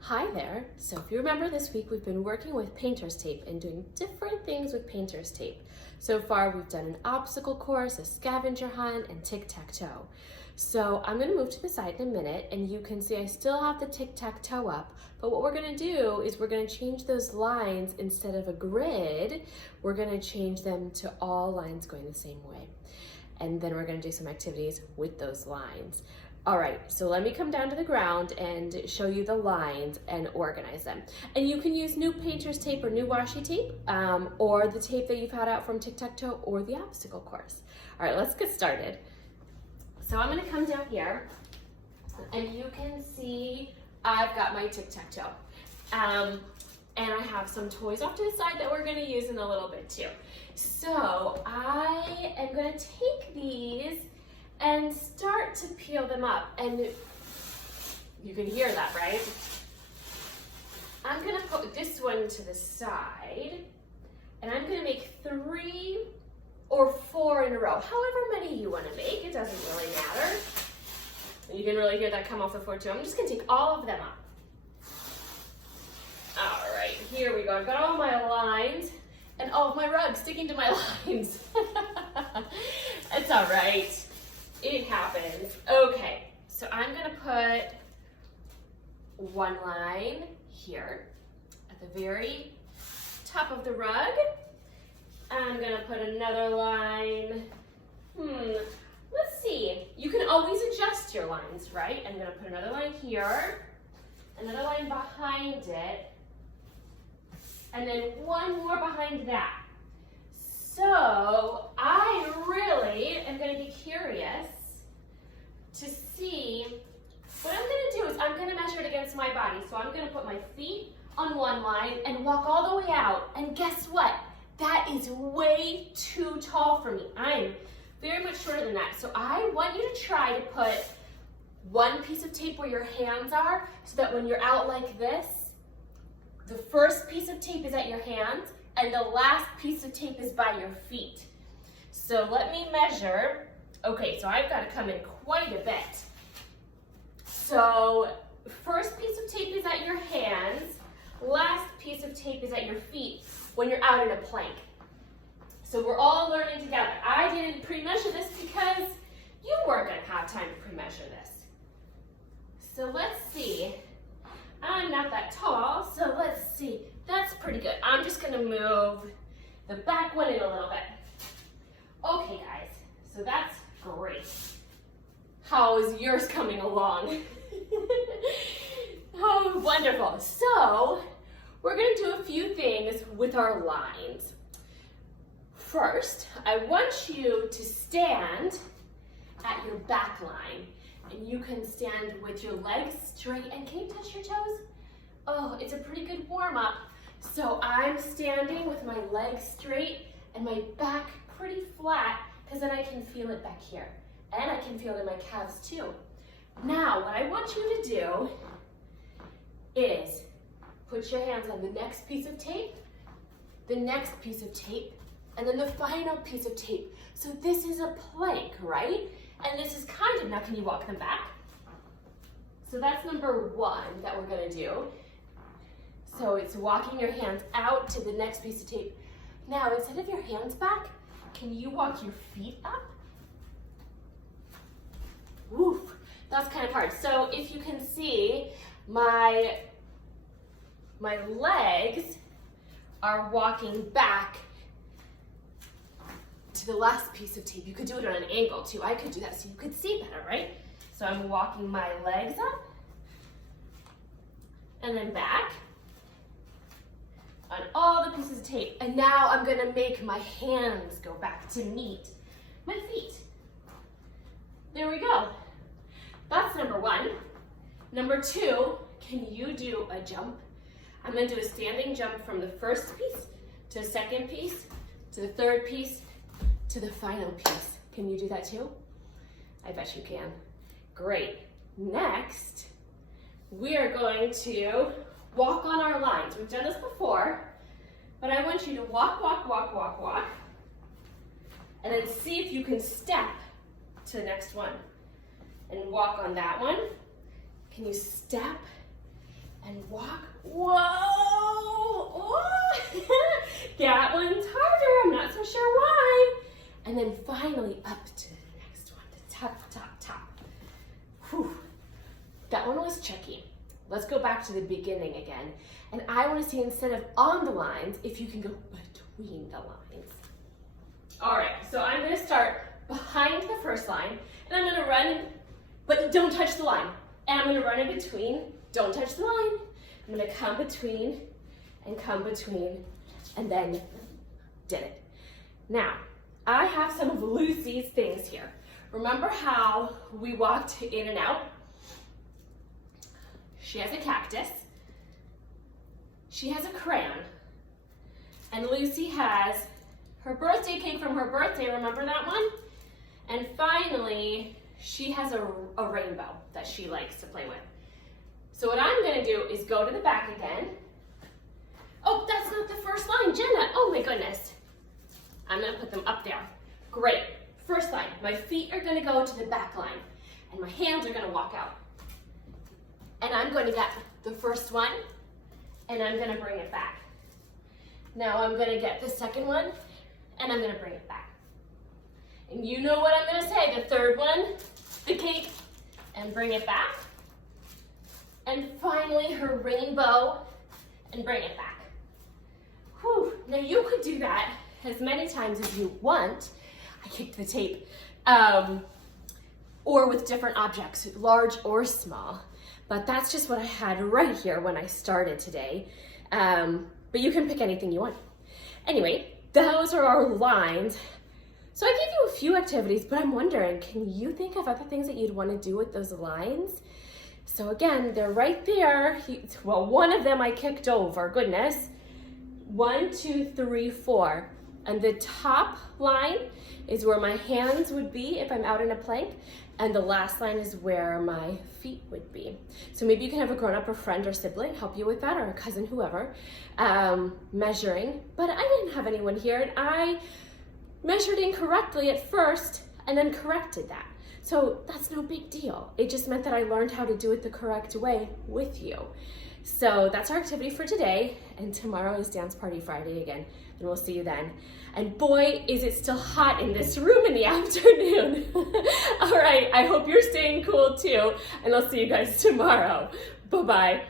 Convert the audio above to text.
Hi there. So if you remember this week, we've been working with painter's tape and doing different things with painter's tape. So far, we've done an obstacle course, a scavenger hunt, and tic-tac-toe. So I'm gonna move to the side in a minute and you can see I still have the tic-tac-toe up, but what we're gonna do is we're gonna change those lines. Instead of a grid, we're gonna change them to all lines going the same way. And then we're gonna do some activities with those lines. All right, so let me come down to the ground and show you the lines and organize them. And you can use new painter's tape or new washi tape, or the tape that you've had out from tic-tac-toe or the obstacle course. All right, let's get started. So I'm gonna come down here and you can see I've got my tic-tac-toe. And I have some toys off to the side that we're gonna use in a little bit too. So I am gonna take these and start to peel them up. And you can hear that, right? I'm gonna put this one to the side and I'm gonna make 3 or 4 in a row. However many you wanna make, it doesn't really matter. You can really hear that come off the floor too. I'm just gonna take all of them up. All right, here we go. I've got all my lines and all of my rugs sticking to my lines. It's all right. It happens. Okay, so I'm gonna put one line here at the very top of the rug. I'm gonna put another line. Let's see. You can always adjust your lines, right? I'm gonna put another line here, another line behind it, and then one more behind that. So I really am going to be curious to see, what I'm going to do is I'm going to measure it against my body. So I'm going to put my feet on one line and walk all the way out. And guess what? That is way too tall for me. I'm very much shorter than that. So I want you to try to put one piece of tape where your hands are so that when you're out like this, the first piece of tape is at your hands and the last piece of tape is by your feet. So let me measure. Okay, so I've got to come in quite a bit. So first piece of tape is at your hands, last piece of tape is at your feet when you're out in a plank. So we're all learning together. I didn't pre-measure this because you weren't going to have time to pre-measure this. So let's see. I'm not that tall, so let's see. That's pretty good. I'm just gonna move the back one in a little bit. Okay, guys, so that's great. How is yours coming along? Oh, wonderful. So, we're gonna do a few things with our lines. First, I want you to stand at your back line. And you can stand with your legs straight. And can you touch your toes? Oh, it's a pretty good warm-up. So I'm standing with my legs straight and my back pretty flat because then I can feel it back here. And I can feel it in my calves too. Now, what I want you to do is put your hands on the next piece of tape, the next piece of tape, and then the final piece of tape. So this is a plank, right? And this is kind of, now can you walk them back? So that's number 1 that we're gonna do. So it's walking your hands out to the next piece of tape. Now, instead of your hands back, can you walk your feet up? Woof, that's kind of hard. So if you can see, my legs are walking back to the last piece of tape. You could do it on an angle too. I could do that so you could see better, right? So I'm walking my legs up and then back on all the pieces of tape. And now I'm gonna make my hands go back to meet my feet. There we go. That's number 1. Number 2, can you do a jump? I'm gonna do a standing jump from the first piece to the second piece to the third piece to the final piece. Can you do that too? I bet you can. Great. Next, we are going to walk on our lines. We've done this before, but I want you to walk, walk, walk, walk, walk, and then see if you can step to the next one. And walk on that one. Can you step and walk. Whoa! Oh. That one's harder. I'm not so sure why. And then finally up to the next one, the top. Whew. That one was tricky. Let's go back to the beginning again. And I want to see, instead of on the lines, if you can go between the lines. All right, so I'm going to start behind the first line, and I'm going to run, but don't touch the line. And I'm going to run in between, don't touch the line. I'm going to come between, and then did it. Now, I have some of Lucy's things here. Remember how we walked in and out? She has a cactus. She has a crayon. And Lucy has her birthday cake from her birthday, remember that one? And finally, she has a rainbow that she likes to play with. So what I'm gonna do is go to the back again. Oh, that's not the first line, Jenna. Oh my goodness. I'm gonna put them up there. Great, first line. My feet are gonna go to the back line and my hands are gonna walk out. And I'm going to get the first one and I'm gonna bring it back. Now I'm gonna get the second one and I'm gonna bring it back. And you know what I'm gonna say, the third one, the cake, and bring it back. And finally her rainbow and bring it back. Whew, now you could do that as many times as you want. I kicked the tape. Or with different objects, large or small. But that's just what I had right here when I started today. But you can pick anything you want. Anyway, those are our lines. So I gave you a few activities, but I'm wondering, can you think of other things that you'd want to do with those lines? So again, they're right there. Well, one of them I kicked over, goodness. 1, 2, 3, 4. And the top line is where my hands would be if I'm out in a plank. And the last line is where my feet would be. So maybe you can have a grown-up or friend or sibling help you with that, or a cousin, whoever, measuring. But I didn't have anyone here, and I measured incorrectly at first and then corrected that. So that's no big deal. It just meant that I learned how to do it the correct way with you. So that's our activity for today, and tomorrow is Dance Party Friday again, and we'll see you then. And boy, is it still hot in this room in the afternoon. All right, I hope you're staying cool too, and I'll see you guys tomorrow. Bye-bye.